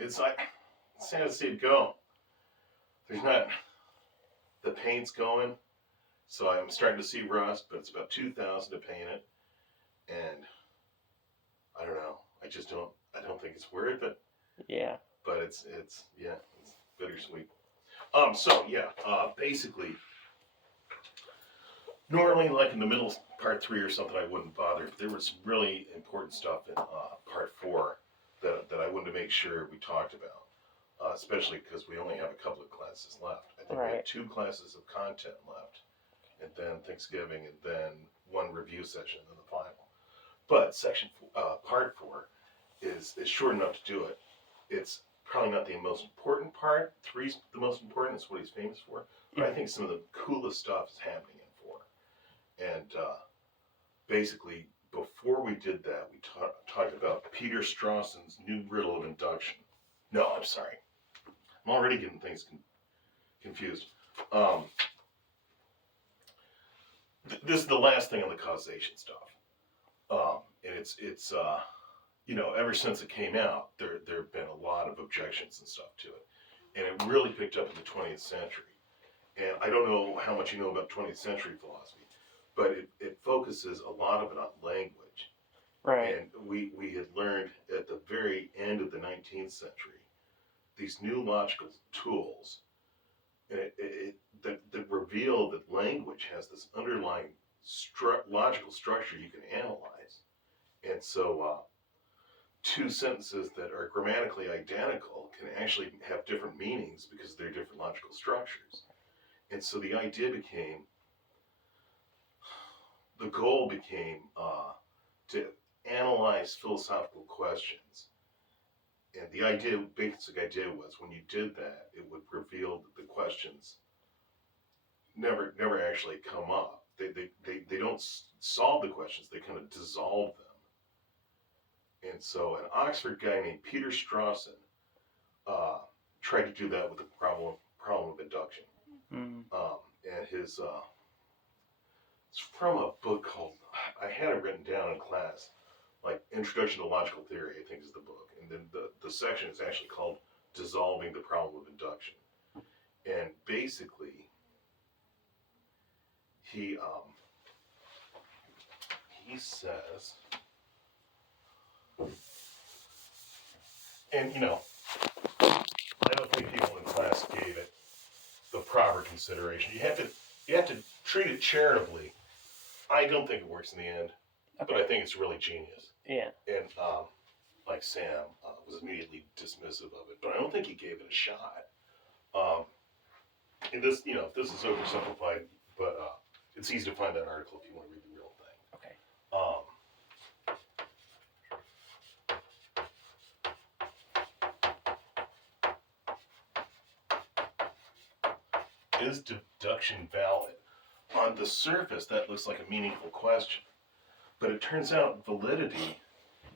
it's like, it's sad to see it go. There's not, the paint's going, so I'm starting to see rust, but it's about $2,000 to paint it, and I don't know. I don't think it's worth it. Yeah. But it's bittersweet. Basically, normally, like in the middle part 3 or something, I wouldn't bother. There was some really important stuff in part 4 that I wanted to make sure we talked about, especially because we only have a couple of classes left. I think we have 2 classes of content left, and then Thanksgiving, and then 1 review session, and then the final. But part 4 is short enough to do it. It's probably not the most important part. 3's the most important. It's what he's famous for. But I think some of the coolest stuff is happening in 4. And basically, before we did that, we talked about Peter Strawson's new riddle of induction. No, I'm sorry. I'm already getting things confused. This is the last thing on the causation stuff. And it's ever since it came out, there have been a lot of objections and stuff to it. And it really picked up in the 20th century. And I don't know how much you know about 20th century philosophy, but it focuses a lot of it on language. Right. And we had learned at the very end of the 19th century, these new logical tools that reveal that language has this underlying logical structure you can analyze. And so 2 sentences that are grammatically identical can actually have different meanings because they're different logical structures. And so the goal became to analyze philosophical questions. And the basic idea was when you did that, it would reveal that the questions never actually come up. They don't solve the questions, they kind of dissolve them. And so an Oxford guy named Peter Strawson tried to do that with the problem of induction. Mm. And his it's from a book called, I had it written down in class, like Introduction to Logical Theory, I think is the book. And then the section is actually called Dissolving the Problem of Induction. And basically, he says, and I don't think people in class gave it the proper consideration. You have to treat it charitably. I don't think it works in the end, but I think it's really genius. Yeah. And like Sam was immediately dismissive of it, but I don't think he gave it a shot. And this is oversimplified, but it's easy to find that article if you want to read the real thing. Okay. Is deduction valid? On the surface, that looks like a meaningful question, but it turns out validity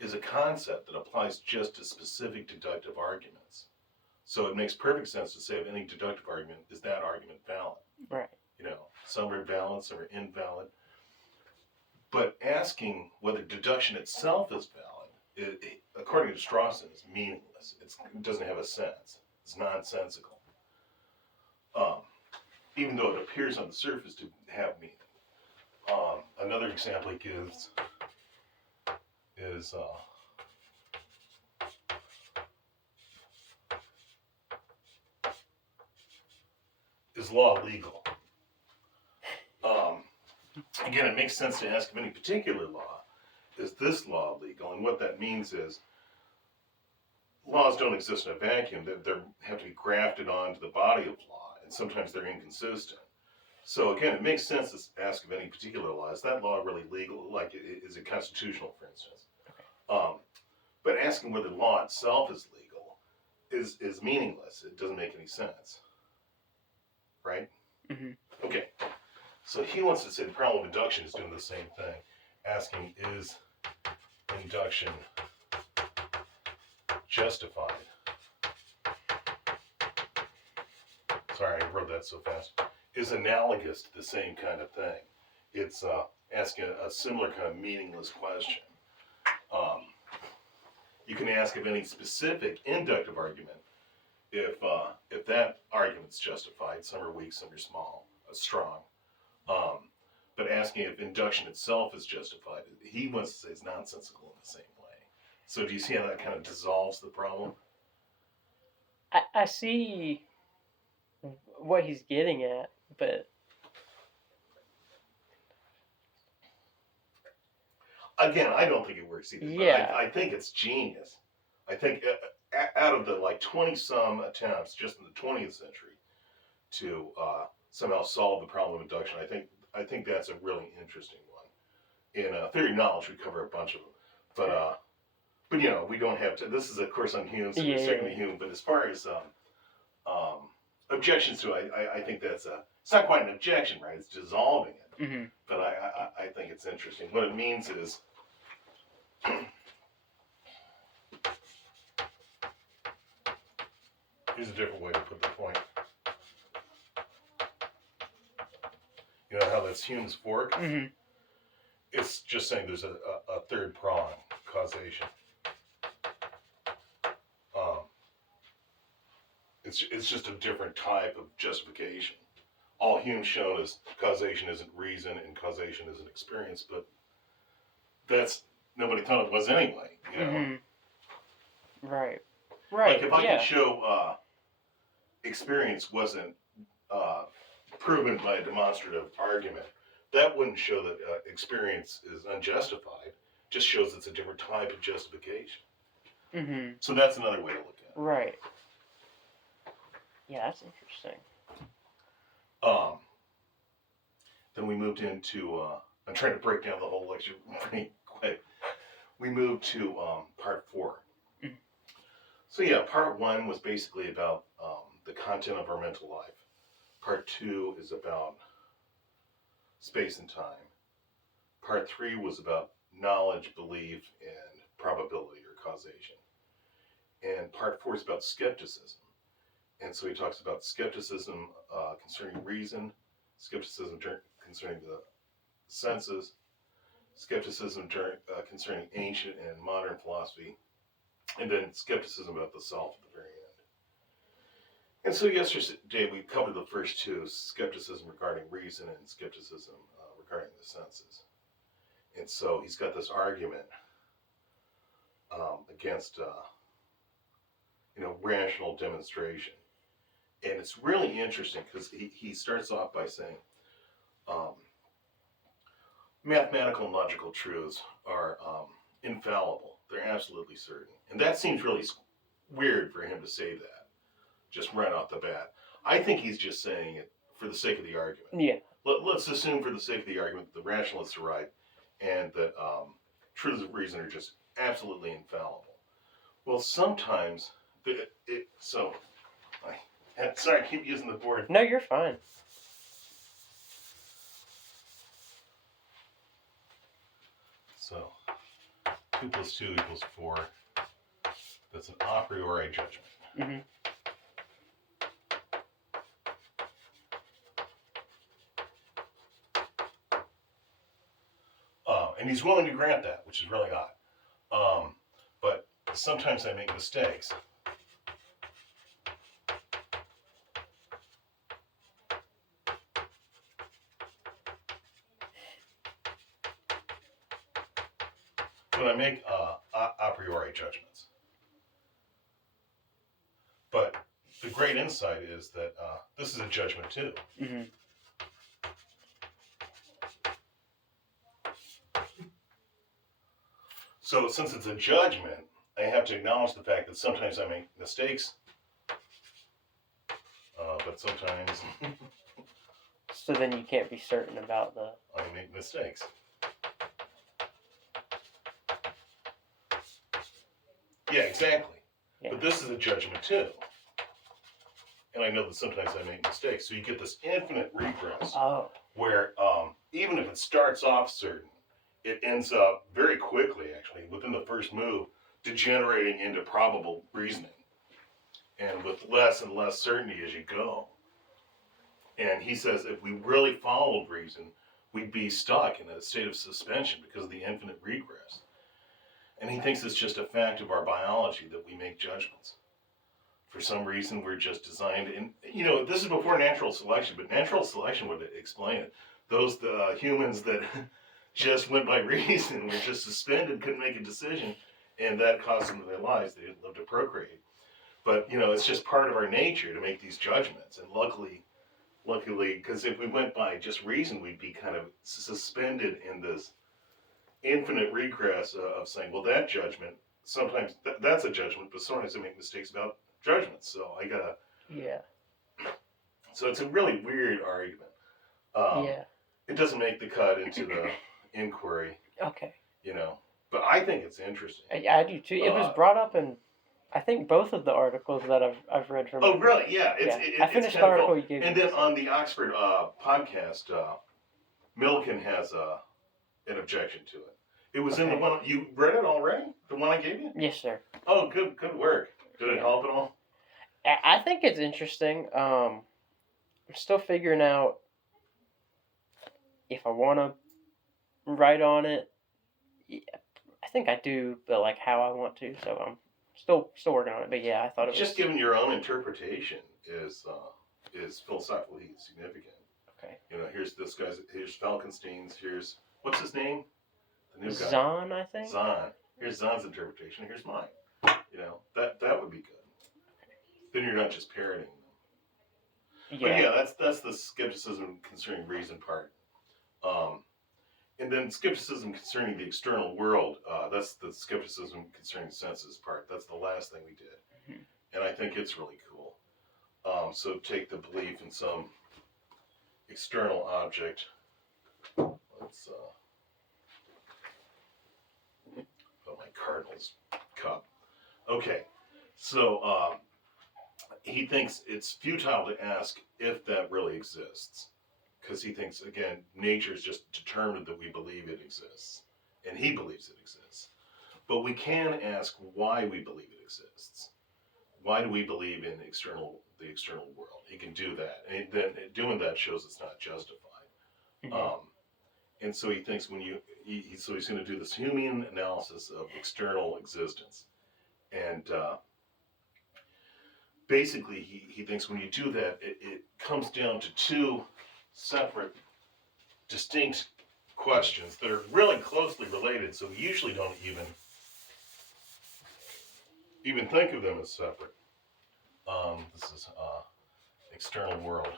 is a concept that applies just to specific deductive arguments. So it makes perfect sense to say of any deductive argument, is that argument valid? Right. Some are valid, some are invalid. But asking whether deduction itself is valid, according to Strawson, is meaningless. It doesn't have a sense. It's nonsensical. Even though it appears on the surface to have meaning. Another example he gives is law legal? Again, it makes sense to ask of any particular law, is this law legal? And what that means is laws don't exist in a vacuum. They have to be grafted onto the body of law, and sometimes they're inconsistent. So again, it makes sense to ask of any particular law, is that law really legal? Like, is it constitutional, for instance? Okay. But asking whether law itself is legal is meaningless. It doesn't make any sense. Right? Mm-hmm. Okay. So he wants to say the problem of induction is doing the same thing. Asking, is induction justified? Sorry, I wrote that so fast. Is analogous to the same kind of thing. It's asking a similar kind of meaningless question. You can ask of any specific inductive argument if that argument's justified. Some are weak, some are strong. But asking if induction itself is justified, he wants to say it's nonsensical in the same way. So do you see how that kind of dissolves the problem? I see what he's getting at, but again, I don't think it works either. Yeah. But I think it's genius. I think out of the like 20-some attempts just in the 20th century to somehow solve the problem of induction, I think that's a really interesting one. In theory of knowledge, we cover a bunch of them, but you know, we don't have to. This is a course on Hume, so we're sticking to Hume. But as far as objections to it, I think that's it's not quite an objection, right? It's dissolving it. Mm-hmm. But I think it's interesting. What it means is here's a different way to put the point. You know how that's Hume's fork? Mm-hmm. It's just saying there's a third prong, causation. It's just a different type of justification. All Hume's shown is causation isn't reason and causation isn't experience, but that's nobody thought it was anyway. You know? Mm-hmm. Right. Like if I could show experience wasn't proven by a demonstrative argument, that wouldn't show that experience is unjustified. Just shows it's a different type of justification. Mm-hmm. So that's another way to look at it. Right. Yeah, that's interesting. Then we moved into, I'm trying to break down the whole lecture pretty quick. We moved to part 4. Mm-hmm. So yeah, part 1 was basically about the content of our mental life. Part 2 is about space and time. Part 3 was about knowledge, belief, and probability or causation. And part 4 is about skepticism. And so he talks about skepticism concerning reason, skepticism concerning the senses, skepticism concerning ancient and modern philosophy, and then skepticism about the self at the very end. And so yesterday we covered the first 2, skepticism regarding reason and skepticism regarding the senses. And so he's got this argument against rational demonstration. And it's really interesting because he starts off by saying mathematical and logical truths are infallible. They're absolutely certain. And that seems really weird for him to say that, just right off the bat. I think he's just saying it for the sake of the argument. Yeah. Let's assume for the sake of the argument that the rationalists are right and that truths of reason are just absolutely infallible. Well, sometimes, sorry, I keep using the board. No, you're fine. So, 2 + 2 = 4. That's an a priori judgment. Mm-hmm. And he's willing to grant that, which is really odd. But sometimes I make mistakes. When I make a priori judgments. But the great insight is that this is a judgment too. Mm-hmm. So since it's a judgment, I have to acknowledge the fact that sometimes I make mistakes, but sometimes So then you can't be certain about I make mistakes. Yeah, exactly. Yeah. But this is a judgment too. And I know that sometimes I make mistakes. So you get this infinite regress where even if it starts off certain, it ends up very quickly, actually, within the first move, degenerating into probable reasoning. And with less and less certainty as you go. And he says if we really followed reason, we'd be stuck in a state of suspension because of the infinite regress. And he thinks it's just a fact of our biology that we make judgments. For some reason, we're just designed, and this is before natural selection, but natural selection would explain it. Those humans that just went by reason, were just suspended, couldn't make a decision, and that cost them their lives. They didn't live to procreate. But it's just part of our nature to make these judgments, and luckily, because if we went by just reason, we'd be kind of suspended in this infinite regress of saying, well, that judgment, sometimes that's a judgment, but sometimes I make mistakes about judgments. So I gotta. Yeah. So it's a really weird argument. Yeah. It doesn't make the cut into the inquiry, Okay. but I think it's interesting. I do too. It was brought up in, I think, both of the articles that I've read from. Oh, really? Yeah. I finished the article you gave me. And then on the Oxford podcast, Milliken has an objection to it. It was in the one you read it already. The one I gave you. Yes, sir. Oh, good work. Did it help at all? I think it's interesting. I'm still figuring out if I want to write on it. Yeah, I think I do, but like how I want to. So I'm still working on it. But yeah, I thought it was just given your own interpretation is philosophically significant. Okay. Here's this guy's. Here's Falkenstein's. Here's what's his name? The new guy. Zahn, I think. Zahn. Here's Zahn's interpretation. Here's mine. That would be good. Then you're not just parroting them. Yeah. But yeah, that's the skepticism concerning reason part. And then skepticism concerning the external world, that's the skepticism concerning senses part. That's the last thing we did. Mm-hmm. And I think it's really cool. So take the belief in some external object. Let's put my Cardinals cup. Okay, so he thinks it's futile to ask if that really exists. Because he thinks, again, nature is just determined that we believe it exists. And he believes it exists. But we can ask why we believe it exists. Why do we believe in the external world? He can do that. And then doing that shows it's not justified. Mm-hmm. And so he thinks so he's going to do this Humean analysis of external existence. And basically he thinks when you do that, it comes down to two separate, distinct questions that are really closely related, so we usually don't even think of them as separate. This is external world.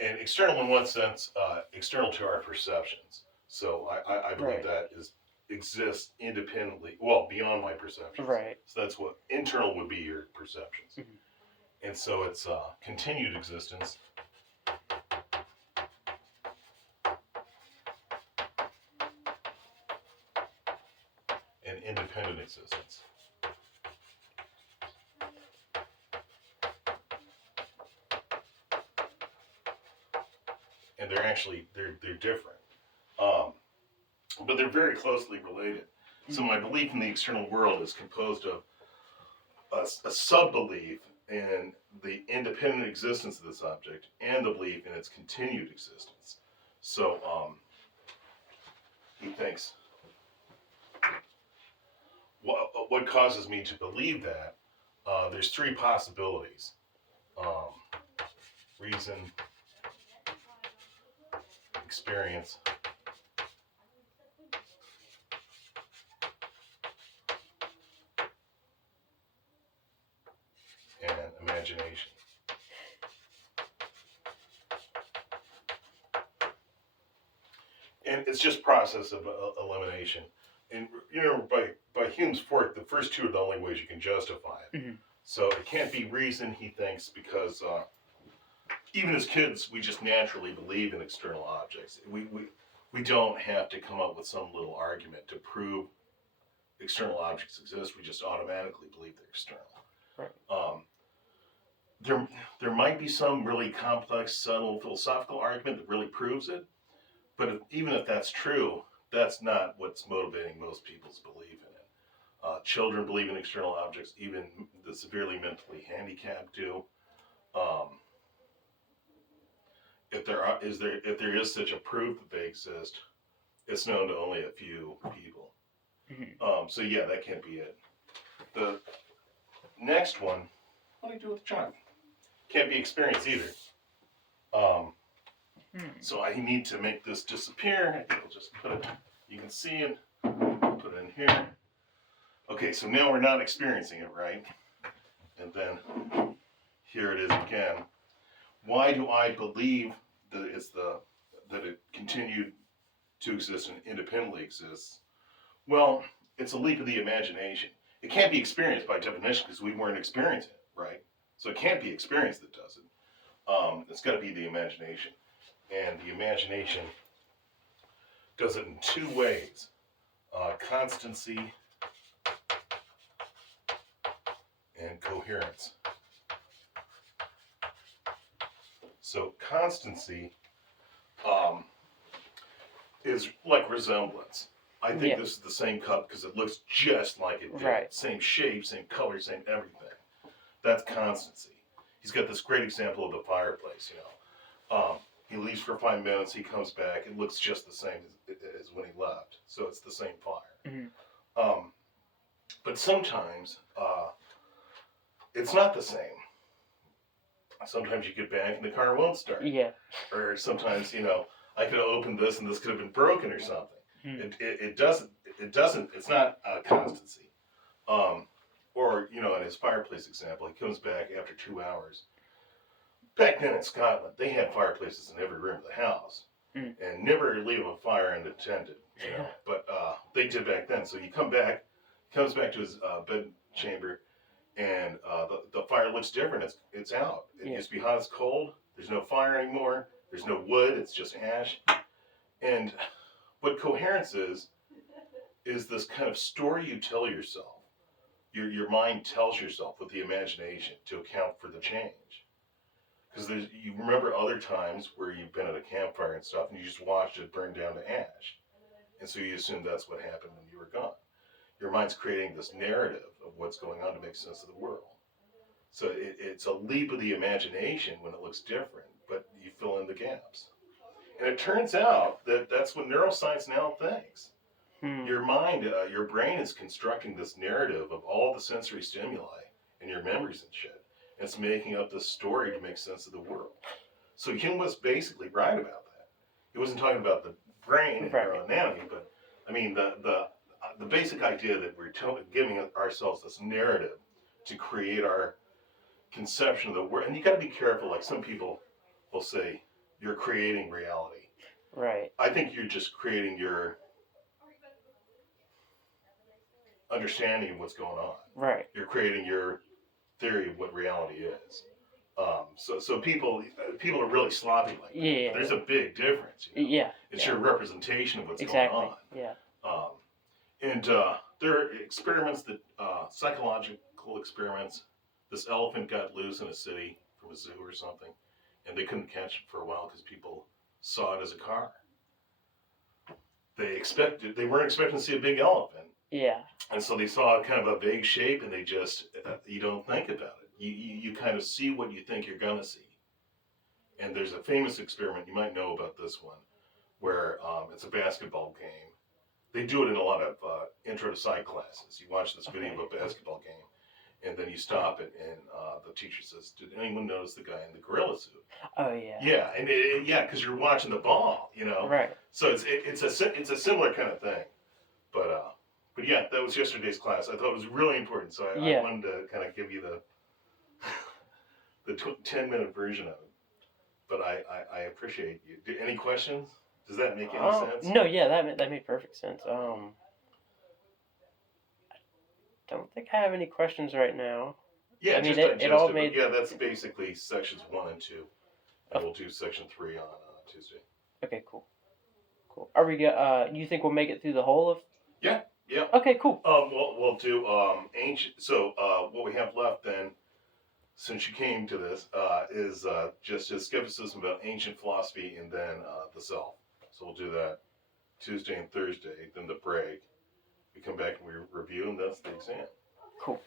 And external in what sense? External to our perceptions. So I believe that exists independently, beyond my perceptions. Right. So that's what internal would be, your perceptions. Mm-hmm. And so it's continued existence. And independent existence. And they're different. But they're very closely related. So my belief in the external world is composed of a sub-belief in the independent existence of this object and the belief in its continued existence. So he thinks, what causes me to believe that? There's three possibilities. Reason, experience, and imagination. And it's just process of elimination. And by Hume's fork, the first two are the only ways you can justify it. Mm-hmm. So it can't be reason, he thinks, because even as kids, we just naturally believe in external objects. We don't have to come up with some little argument to prove external objects exist. We just automatically believe they're external. Right. There might be some really complex, subtle philosophical argument that really proves it, but even if that's true, that's not what's motivating most people's belief in it. Children believe in external objects, even the severely mentally handicapped do. if there is such a proof that they exist, it's known to only a few people. Mm-hmm. So yeah, that can't be it. The next one, what do I do with John? Can't be experienced either. So I need to make this disappear. I think I'll just put it, you can see it, put it in here. Okay, so now we're not experiencing it, right? And then here it is again. Why do I believe that that it continued to exist and independently exists? Well, it's a leap of the imagination. It can't be experienced by definition because we weren't experiencing it, right? So it can't be experience that does it. It's got to be the imagination. And the imagination does it in two ways. Constancy and coherence. So constancy is like resemblance. I think this is the same cup because it looks just like it did. Right. Same shape, same color, same everything. That's constancy. He's got this great example of the fireplace, he leaves for 5 minutes, he comes back, it looks just the same as when he left. So it's the same fire. Mm-hmm. But sometimes it's not the same. Sometimes you get back and the car won't start. Yeah. Or sometimes, I could have opened this and this could have been broken or something. It doesn't, it's not constancy. Or, in his fireplace example, he comes back after 2 hours. Back then in Scotland, they had fireplaces in every room of the house. And never leave a fire unattended, But they did back then. So you come back, he comes back to his bed chamber, and the fire looks different. It's out. It used to be hot, it's cold. There's no fire anymore. There's no wood. It's just ash. And what coherence is this kind of story you tell yourself. Your mind tells yourself with the imagination to account for the change. Because you remember other times where you've been at a campfire and stuff, and you just watched it burn down to ash. And so you assume that's what happened when you were gone. Your mind's creating this narrative of what's going on to make sense of the world. So it's a leap of the imagination when it looks different, but you fill in the gaps. And it turns out that that's what neuroscience now thinks. Your mind, your brain is constructing this narrative of all the sensory stimuli and your memories and shit. And it's making up this story to make sense of the world. So Hume was basically right about that. He wasn't talking about the brain and neuroanatomy, but I mean the basic idea that we're giving ourselves this narrative to create our conception of the world. And you got to be careful. Like some people will say, you're creating reality. Right. I think you're just creating your understanding of what's going on. Right. You're creating your theory of what reality is. So people are really sloppy like that. Yeah. There's a big difference. Yeah. It's your representation of what's going on. Yeah. And there are experiments that psychological experiments. This elephant got loose in a city from a zoo or something, and they couldn't catch it for a while because people saw it as a car. They weren't expecting to see a big elephant. Yeah. And so they saw kind of a vague shape, and they just, you don't think about it. You kind of see what you think you're going to see. And there's a famous experiment, you might know about this one, where it's a basketball game. They do it in a lot of intro to psych classes. You watch this video of a basketball game, and then you stop it, and the teacher says, did anyone notice the guy in the gorilla suit? Oh, yeah. Yeah, and because you're watching the ball, Right. So it's a similar kind of thing. But yeah, that was yesterday's class. I thought it was really important, so I wanted to kind of give you the 10-minute version of it. But I appreciate you. Any questions? Does that make any sense? No, yeah, that made perfect sense. I don't think I have any questions right now. Yeah, I mean, just it all made. Yeah, that's basically sections 1 and 2, and we'll do section 3 on Tuesday. Okay, cool. Are we? You think we'll make it through the whole of? Yeah. Okay, cool. We'll do ancient. So what we have left then, since you came to this, is just his skepticism about ancient philosophy and then the self. So we'll do that Tuesday and Thursday. Then the break. We come back and we review, and that's the exam. Cool.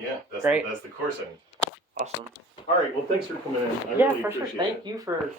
Yeah, that's Great. That's the course ending. Awesome. All right. Well, thanks for coming in. I Yeah, really for sure. appreciate Thank it. you for